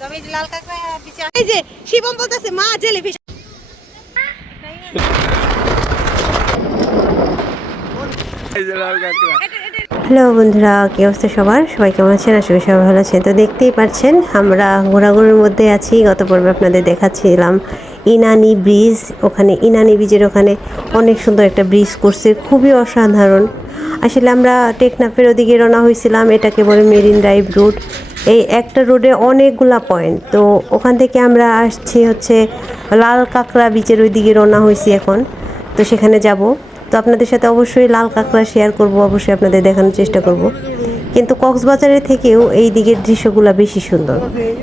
তবে লাল কাঁকড়া এই যে শিবম বলতেছে মা জেলিফিশ। হ্যালো বন্ধুরা, কি অবস্থা সবার? সবাই কেমন আছেন? আশা করি সবাই ভালো আছেন। তো দেখতেই পাচ্ছেন আমরা ঘোরাঘুরির মধ্যে আছি। গত পর্বে আপনাদের দেখাচ্ছিলাম ইনানি ব্রিজ। ওখানে ইনানি ব্রিজের ওখানে অনেক সুন্দর একটা ব্রিজ করছে, খুবই অসাধারণ। আসলে আমরা টেকনাফের ওদিকে রওনা হয়েছিলাম, এটাকে বলে মেরিন ড্রাইভ রুট। এই একটা রোডে অনেকগুলা পয়েন্ট, তো ওখান থেকে আমরা আসছি হচ্ছে লাল কাঁকড়া বিচের ওইদিকে রওনা হয়েছি এখন। তো সেখানে যাব। তো আপনাদের সাথে অবশ্যই লাল কাঁকড়া শেয়ার করব, অবশ্যই আপনাদের দেখানোর চেষ্টা করব। কিন্তু কক্সবাজারের থেকেও এই দিকের দৃশ্যগুলো বেশি সুন্দর।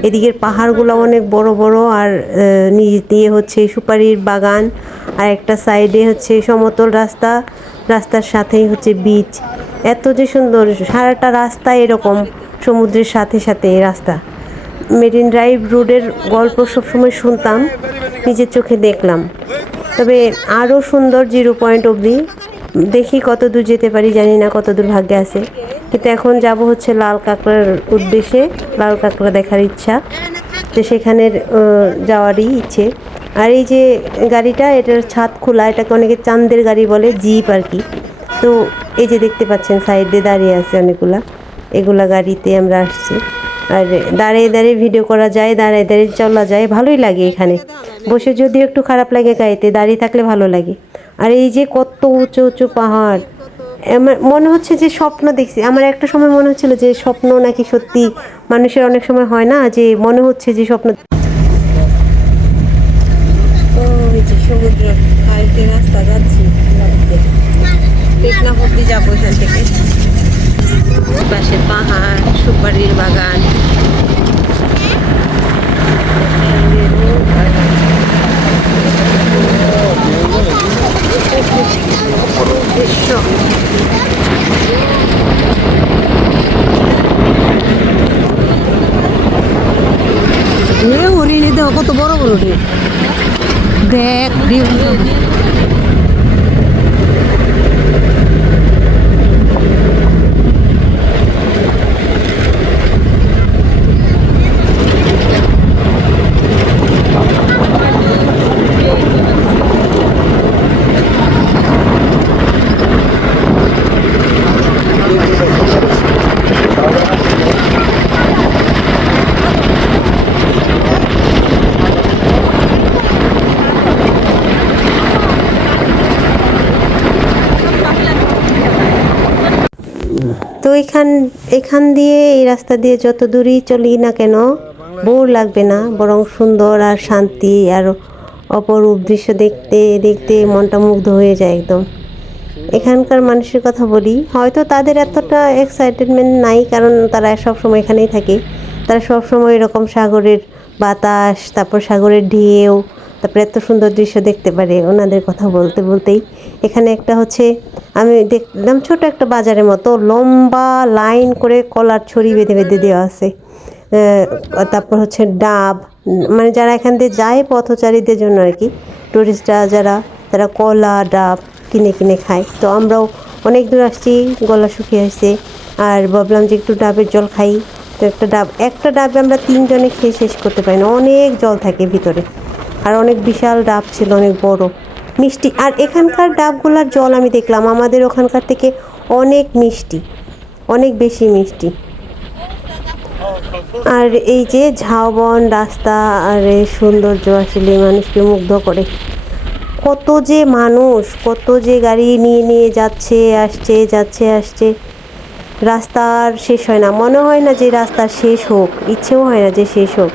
এদিকের পাহাড়গুলো অনেক বড় বড়, আর নিচ দিয়ে হচ্ছে সুপারির বাগান, আর একটা সাইডে হচ্ছে সমতল রাস্তা, রাস্তার সাথেই হচ্ছে বিচ। এত যে সুন্দর, সারাটা রাস্তা এরকম সমুদ্রের সাথে সাথে এই রাস্তা। মেরিন ড্রাইভ রোডের গল্প সবসময় শুনতাম, নিজের চোখে দেখলাম। তবে আরও সুন্দর 0 পয়েন্ট অবধি, দেখি কত দূর যেতে পারি, জানি না কত দূর ভাগ্যে আছে। কিন্তু এখন যাব হচ্ছে লাল কাঁকড়ার উদ্দেশ্যে, লাল কাঁকড়া দেখার ইচ্ছা, তো সেখানের যাওয়ারই ইচ্ছে। আর এই যে গাড়িটা, এটার ছাদ খোলা, এটাকে অনেকে চাঁদের গাড়ি বলে, জিপ আর কি। তো এই যে দেখতে পাচ্ছেন সাইডে দাঁড়িয়ে আছে অনেকগুলা, এগুলা গাড়িতে আমরা আসছি। আর দাঁড়িয়ে দাঁড়িয়ে ভিডিও করা যায়, দাঁড়িয়ে দাঁড়িয়ে চলা যায়, ভালোই লাগে। এখানে বসে যদিও একটু খারাপ লাগে গাড়িতে, দাঁড়িয়ে থাকলে ভালো লাগে। আর এই যে কত উঁচু উঁচু পাহাড়, আমার মনে হচ্ছে যে স্বপ্ন দেখছি। আমার একটা সময় মনে হচ্ছিল যে স্বপ্ন নাকি সত্যি, মানুষের অনেক সময় হয় না যে মনে হচ্ছে যে স্বপ্ন। সমুদ্র রাস্তা যাচ্ছি, টেকনাফ অব্দি যাবো এখান থেকে। পাশে পাহাড়, সুপারির বাগান, দৃশ্য। হরিণ দেখ কত বড় বড় রে, দেখ। তো এখান দিয়ে, এই রাস্তা দিয়ে যত দূরই চলি না কেন বোর লাগবে না, বরং সুন্দর আর শান্তি আর অপরূপ দৃশ্য দেখতে দেখতে মনটা মুগ্ধ হয়ে যায় একদম। এখানকার মানুষের কথা বলি, হয়তো তাদের এতটা এক্সাইটেডমেন্ট নাই, কারণ তারা সব সময় এখানেই থাকে। তারা সব সময় এরকম সাগরের বাতাস, তারপর সাগরের ঢেউ, তারপরে এত সুন্দর দৃশ্য দেখতে পারে। ওনাদের কথা বলতে বলতেই এখানে একটা হচ্ছে, আমি দেখলাম ছোট একটা বাজারের মতো, লম্বা লাইন করে কলার ছড়ি বেঁধে বেঁধে দেওয়া আছে। তারপর হচ্ছে ডাব, মানে যারা এখান দিয়ে যায় পথচারীদের জন্য আর কি, টুরিস্টরা যারা, তারা কলা ডাব কিনে কিনে খায়। তো আমরাও অনেক দূর আসছি, গলা শুকিয়ে আসছে, আর ভাবলাম যে একটু ডাবের জল খাই। তো একটা ডাবে আমরা 3 জনে খেয়ে শেষ করতে পারি না, অনেক জল থাকে ভিতরে। আর অনেক বিশাল ডাব ছিল, অনেক বড়, মিষ্টি। আর এখানকার ডাবগুলার জল আমি দেখলাম আমাদের ওখানকার থেকে অনেক মিষ্টি, অনেক বেশি মিষ্টি। আর এই যে ঝাউবন রাস্তা, আর এই সৌন্দর্য আসলে মানুষকে মুগ্ধ করে। কত যে মানুষ, কত যে গাড়ি নিয়ে নিয়ে যাচ্ছে আসছে, যাচ্ছে আসছে, রাস্তার শেষ হয় না। মনে হয় না যে রাস্তার শেষ হোক, ইচ্ছেও হয় না যে শেষ হোক।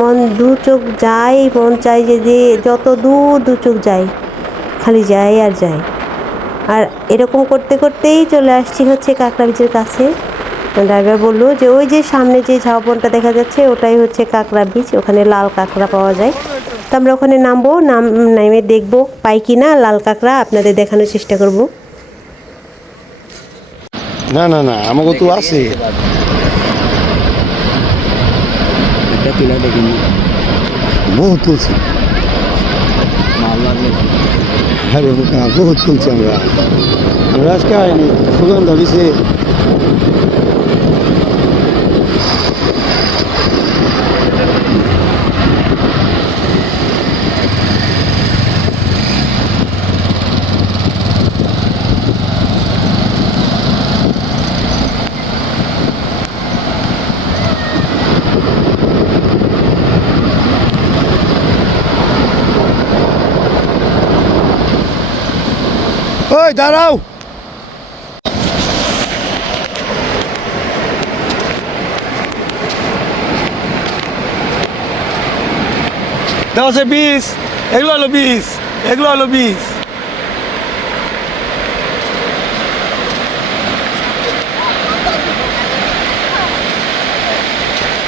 মন দু চোখ যায়, মন চায় যে যত দূর দু চোখ যায়, খালি যায় আর যায়। আর এরকম করতে করতেই চলে আসছি হচ্ছে কাঁকড়া বিচের কাছে। ড্রাইভার বললো যে ওই যে সামনে যে ঝাউবনটা দেখা যাচ্ছে ওটাই হচ্ছে কাঁকড়া বিচ, ওখানে লাল কাঁকড়া পাওয়া যায়। তো আমরা ওখানে নেমে দেখবো পাই কি না লাল কাঁকড়া, আপনাদের দেখানোর চেষ্টা করব। না না না, আমাকে তো আছে বহুত তুলছি, হ্যাঁ বহুত তুলছি আমরা আজকে আইনি সুগন্ধ দিছে। দাঁড়াও। দাও সে বিষ, এগুলো হলো বিষ, এগুলো হলো বিষ।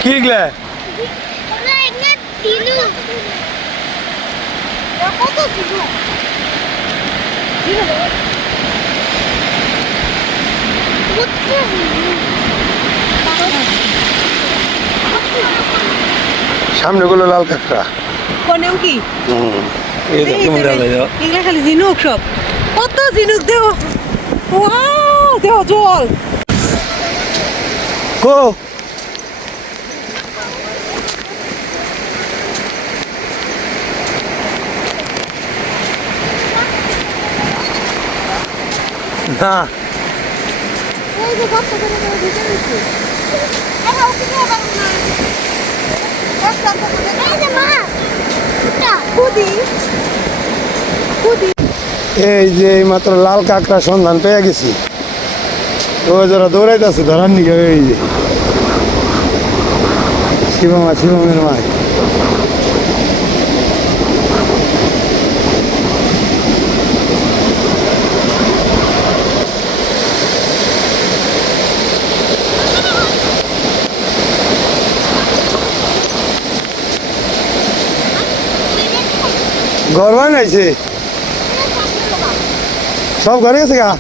কি এগুলা? সামনে গুলো লাল কাঁকড়া। কোনেও কি এই যে কেমন দেখা যায়। এগুলা খালি ঝিনুক সব, কত ঝিনুক দেও, ওয়াও দেও জল। কো না এই যে মাত্র লাল কাঁকড়া সন্ধান পেয়ে গেছি। ওই যারা দৌড়াইতেছে ধরার নিকে, এই যে শিবমা, শিবমের মায়। ঘর বানাইছে, সব ঘরে গেছে গা,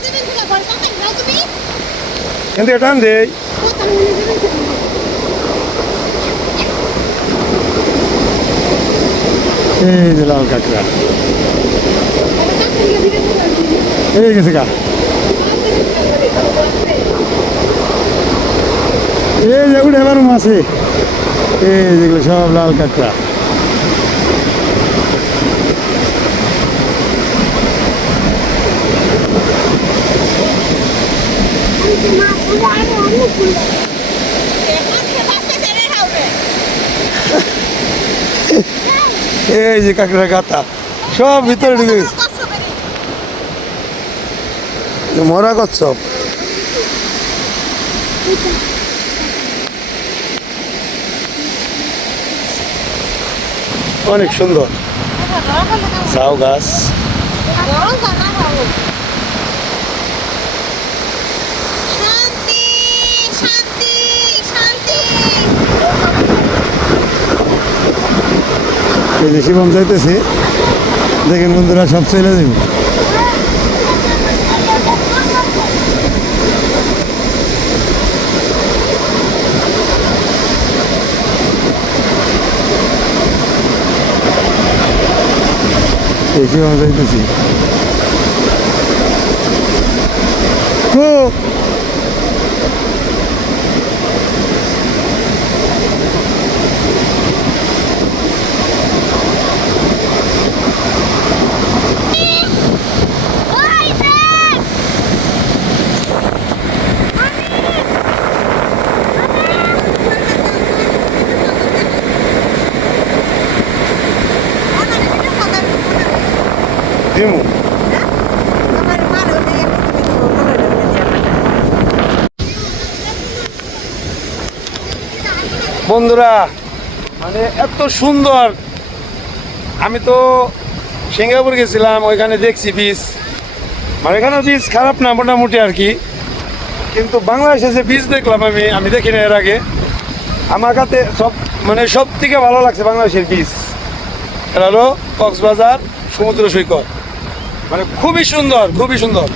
কিন্তু এটা দে। এই যে লাল কাঁকড়া এই গেছে গা, এই যে উঠে এবার মাছে, এই যেগুলো সব লাল কাঁকড়া। এই যে কাঁকড়া গাতা সব ভিতরে ঢুকে গেছে, মরা কচ্ছপ। অনেক সুন্দর ঝাউ গাছ। এই যে শিবম যাইতেছে, দেখেন বন্ধুরা সব চলে যাব। এই শিবম যাইতেছি খুব। দিমু বন্ধুরা, মানে এত সুন্দর। আমি তো সিঙ্গাপুর গেছিলাম, ওইখানে দেখছি বীজ, মানে এখানে বীজ খারাপ না মোটামুটি আর কি, কিন্তু বাংলাদেশে যে বীজ দেখলাম আমি দেখি না এর আগে। আমার কাছে সব থেকে ভালো লাগছে বাংলাদেশের বীজ। এটা হলো কক্সবাজার সমুদ্র সৈকত, মানে খুবই সুন্দর, খুবই সুন্দর।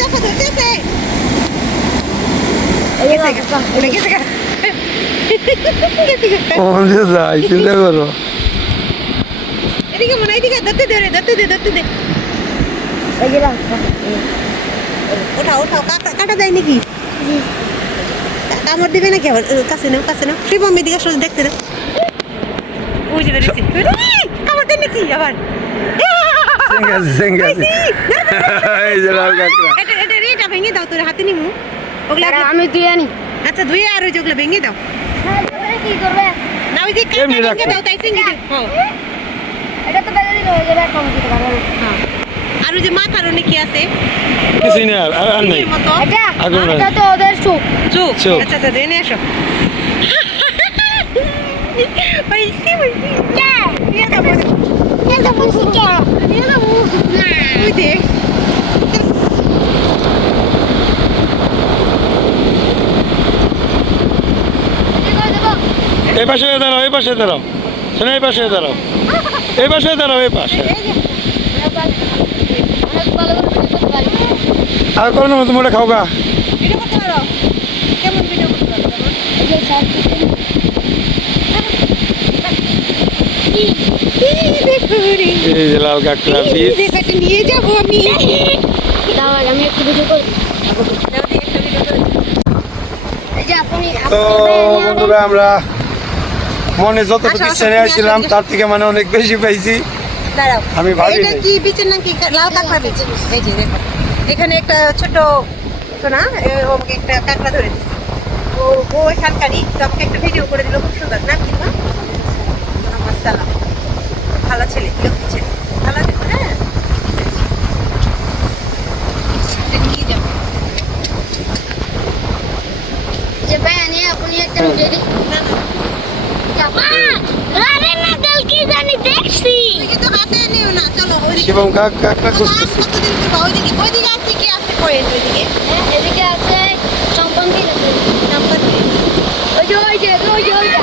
দেখো ধরতেছে, কোন যে যাই চিন্তা করো। এদিকে মনে হয় এদিকে ধরতে দে রে, ধরতে দে। এই যে ওঠাও কাটা যায় নাকি? কামড় দিবে নাকি আবার? কাছে নাও তুই মম্মি দিকে সোজা দেখতে দে। ওই যে বেরিয়েছি কামড় দেয় নাকি আবার? সিঙ্গাসি এই যে লাল কাঁকড়া। এটা ভেঙে দাও, তোর হাতে নিমু ওগুলা। আমি দিয়ে আনি। আচ্ছা ধুয়ে আর ওই যেগুলো ভেঙে দাও কি করবে? না, ওই যে এমনি কাঁটা রাখো। ভেঙে দাও, তাই সিঙ্গি দিও। হ্যাঁ এটা তো বেজে দিল, হয়ে যাবে কম দিতে পারবো না। হ্যাঁ। আর ওই যে মাথার অনেক কি আছে কিছু নেই আর নেই। এর মতো এটা আগুন লাগে। এটা তো ওদের চুপ। চুপ। চুপ। আচ্ছা দিয়ে নিয়ে আসো। ওইসি নিয়ে যাবো ওই দেখ। এই পাশে দাঁড়াও, এই পাশে দাঁড়াও, শোনো এই পাশে দাঁড়াও, এই পাশে দাঁড়াও, এই পাশে। অনেক ভালো করে ভিডিও করতে পারি। আর কোনো না তোমরা খাও গা। ভিডিও করতে পারো? কেমন ভিডিও করতে পারো? এই যে স্যার দেখো রে, এই যে লাল কাঁকড়া পিস। দেখাতে নিয়ে যাবো আমি। দাও আমি একটু ভিডিও করি। দাও দিয়ে একটা ভিডিও করে দিই। এই যে আপনি তো বন্ধুরা আমরা মনে যতটুকু ইচ্ছা নিয়ে আসছিলাম তার থেকে মানে অনেক বেশি পাইছি। দাঁড়াও, আমি ভাবি এটা নাই। কি বীজের নাম কি? লাল কাঁকড়া বীজ। এই যে দেখো, এখানে একটা ছোট সোনা ওকে একটা কাঁকড়া ধরে দিচ্ছে। ও এখানকারই, তো আমাকে একটা ভিডিও করে দিল, খুব সুন্দর। নাম কি মা? মোহাম্মদ সালাম। ভালো ছেলে, লক্ষ্মী ছেলে, ভালো আছে তো? হ্যাঁ এটা নিয়ে যাবো। যে ভাই আনি আপনি একটা ভিডিও দিন। না না, আরে না কালকে জানি দেখছি। ওইদিকে তো হাতে নিও না, চলো ওইদিকে। শিবম কাঁকড়া খুঁজতেছি। কতদিন থেকে ওইদিকে আছে, কি আছে পয়েন্ট ওইদিকে? এদিকে আছে সম্পঙ্কি আছে। নাম্বার দিয়ে ওই যে ওই যে ওই যে ওই যে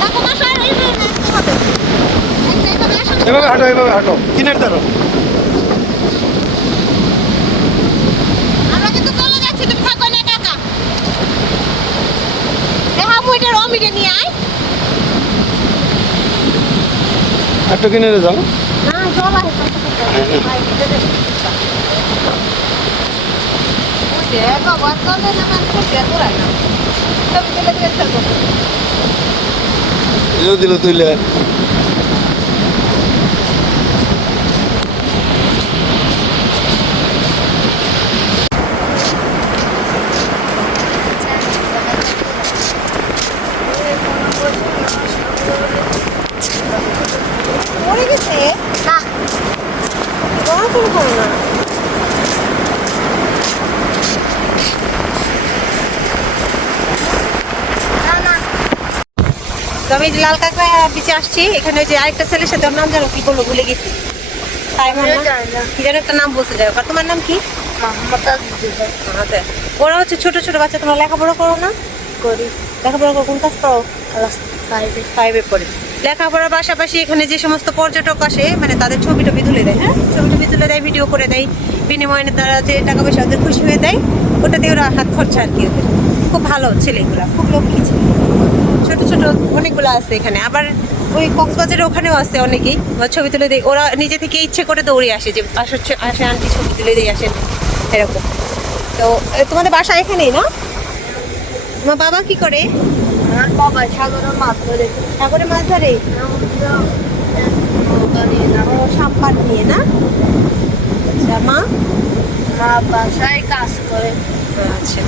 তাকে বাসায় এনে রাখতে হবে। এইভাবে আসো না। এভাবে হাঁটো কিনার দাঁড়াও। আমরা কিন্তু চলে যাচ্ছি, তুমি থাকো না কাকা। হাফ ওইটার অমিটে নিয়ে আয়। একটু কিনে যাও। না জল আছে। দেখো বর্তমানে না মানে খুব বেদুরাই না। সব দিলে দিয়ে ফেলবো। দিল তুইলে পড়ে গেছে না গরম শুরু করো না। না না তো আমি লাল কাঁকড়া বিচে আসছি। এখানে ওই যে আরেকটা ছেলের সাথে, ওর নাম জানো কি বলবো, ভুলে গেছি। সাইমন না? কি যেন একটা নাম বলতে যাও। আর তোমার নাম কি? মোহাম্মদ আজিজুল ভাই। আচ্ছা, ওরা হচ্ছে ছোট ছোট বাচ্চা। তোমরা লেখাপড়া করো না? করি লেখাপড়া করো, কোন কাজ করো? ক্লাস 5 ফাইভে পড়ে। লেখাপড়ার পাশাপাশি এখানে যে সমস্ত পর্যটক আসে, মানে তাদের ছবি টবি তুলে দেয়। হ্যাঁ, ছবি টবি তুলে দেয়, ভিডিও করে দেয়। বিনিময়ে তারা যে টাকা পয়সা ওদের খুশি হয়ে দেয়, ওটা দিয়ে ওরা হাত খরচা আর কি ওদের। খুব ভালো ছেলেগুলা, খুব লক্ষ্মী ছেলে। ছোট ছোট অনেকগুলো আছে এখানে। আবার ওই কক্সবাজারের ওখানেও আছে অনেকেই, ওরা ছবি তুলে দেয়। ওরা নিজে থেকে ইচ্ছে করে দৌড়ে আসে যে আসে আন্টি ছবি তুলে দিয়ে আসেন, এরকম। তো তোমাদের বাসা এখানেই না? তোমার বাবা কি করে? আমার বাবা সাগরের মাছ ধরে। সাগরে মাছ ধরে? ও সাম্পার নিয়ে না? আচ্ছা, মা? মা বাসায় কাজ করে। আচ্ছা,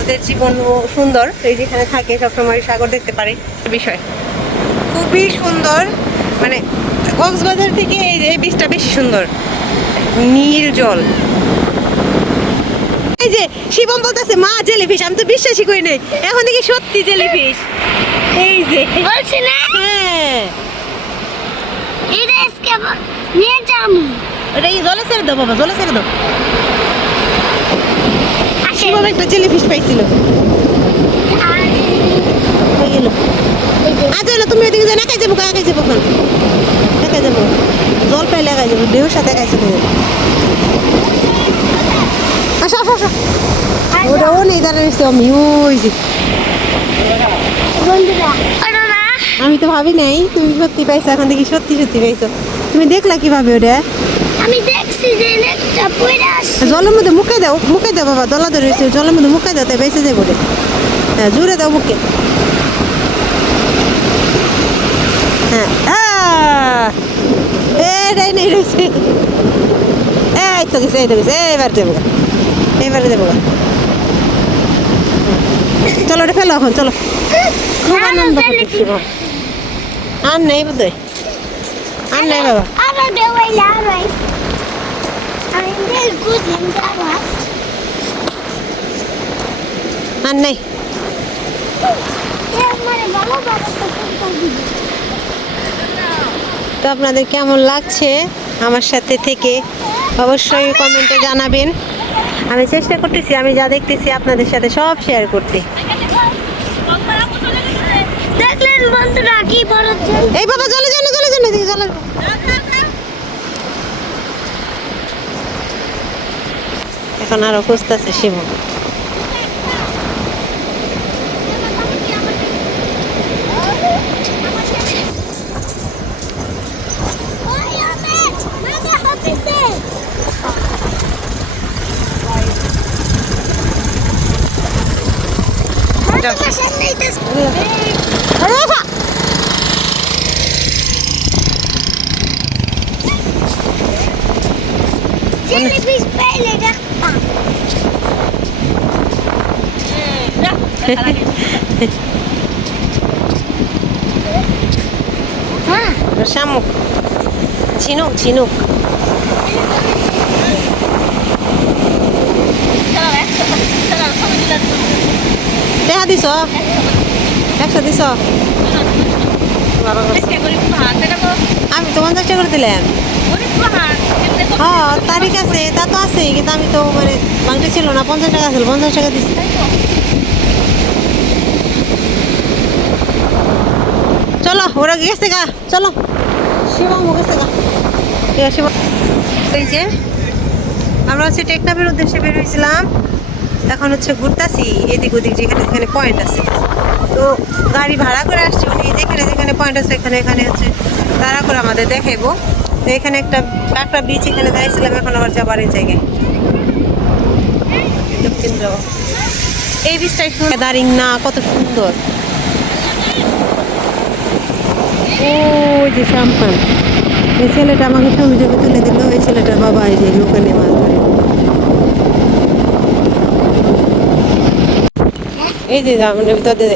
ওদের জীবন সুন্দর। এই যেখানে থাকে সবসময় সাগর দেখতে পারে, বিষয় খুবই সুন্দর। মানে কক্সবাজার থেকে এই বীজটা বেশি সুন্দর, নীল জল। এই যে শিবম বলতেছে মা জেলিফিশ, আমি তো বিশ্বাসই করি নাই, এখন দেখি সত্যি জেলিফিশ। এই যে বলছি না হ্যাঁ, এটা আজকে নিয়ে যাবো। ওটা এই জলে ছেড়ে দাও বাবা, জলে ছেড়ে দাও। শিবম একটা জেলিফিশ পাইছিল, হয়ে গেল। আজ হলো তুমি ওইদিকে যাও, একাই যাবো, একাই যাবো, এখন একাই যাবো। জল পাইলে একাই যাবো, ঢেউর সাথে একাই সাথে যাবো। আসো আসো আসো। ওটা ও নেই দাঁড়াইছে আমি ওই যে বন্ধুরা আরে না আমি তো ভাবি নাই তুমি সত্যি পাইছো এখন দেখি সত্যি সত্যি পাইছো তুমি দেখলা কিভাবে ওটা আমি দেখছি যে একটা পয়রা আসছে জলের মধ্যে মুখে দাও বাবা দলা ধরে রয়েছে জলের মধ্যে মুখে দাও তাই বেঁচে যাবো রে হ্যাঁ জুড়ে দাও মুখে হ্যাঁ এটাই নেই রয়েছে এই তো গেছে এইবার দেবো এইবারে দেবো চলো ওটা ফেলো এখন চলো খুব আনন্দ করতেছি আর নেই বোধ আর নেই বাবা আরে দেওয়াইলা আরে আমি বেশ বুঝিন যাবা আর নেই মানে ভালো ভালো তো আপনাদের কেমন লাগছে আমার সাথে থেকে অবশ্যই কমেন্টে জানাবেন আমি চেষ্টা করতেছি আমি যা দেখতেছি আপনাদের সাথে সব শেয়ার করতে দেখলেন বন্ধুরা কি বলছে এই বাবা চলে যান দিকে চলে এখন আরো খুঁজতেছে শিব শামুক ঝিনুক দেখা দিছ 100 দিছ আমি তো 50 টাকা করে দিলাম হ্যাঁ তারিখ আছে তা তো আছে কিন্তু আমি তো মানে বাংলা ছিল না 50 টাকা ছিল 50 টাকা দিচ্ছি চলো ওরা গেছে গা চলো শিবম গেছে গা শিব এই যে আমরা হচ্ছে টেকনাফের উদ্দেশ্যে বের হয়েছিলাম এখন হচ্ছে ঘুরতাছি এদিক ওদিক যেখানে পয়েন্ট আছে তো গাড়ি ভাড়া করে আসছি উনি যেখানে পয়েন্ট আছে এখানে হচ্ছে তাড়া করে আমাদের দেখাইবো তো এখানে একটা বিচ এখানে যাইছিলাম এখন আবার যাবার এই জায়গায় দক্ষিণ যাবো এই বিচটাই দারিং না কত সুন্দর ওই যে সাম্পান এই ছেলেটা আমাকে ছবি তুলে দিল এই ছেলেটার বাবা এই যে লোকালে মাছ ধরে এই যে ভিতর দে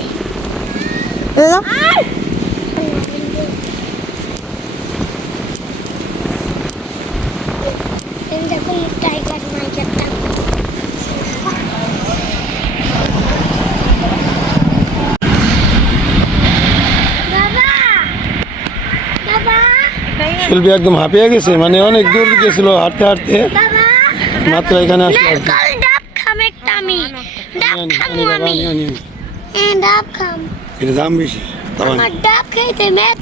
দেখুন টাইগার মাইকারটা শিল্পী একদম হাঁপিয়ে গেছে মানে অনেক দূর গেছিল হাঁটতে হাঁটতে মাত্র এখানে আসলো আর কি ডাব খাম একটা আমি ডাব খামু আমি ডাব খাম এটা দাম বেশি আমার ডাব খাইতে মেট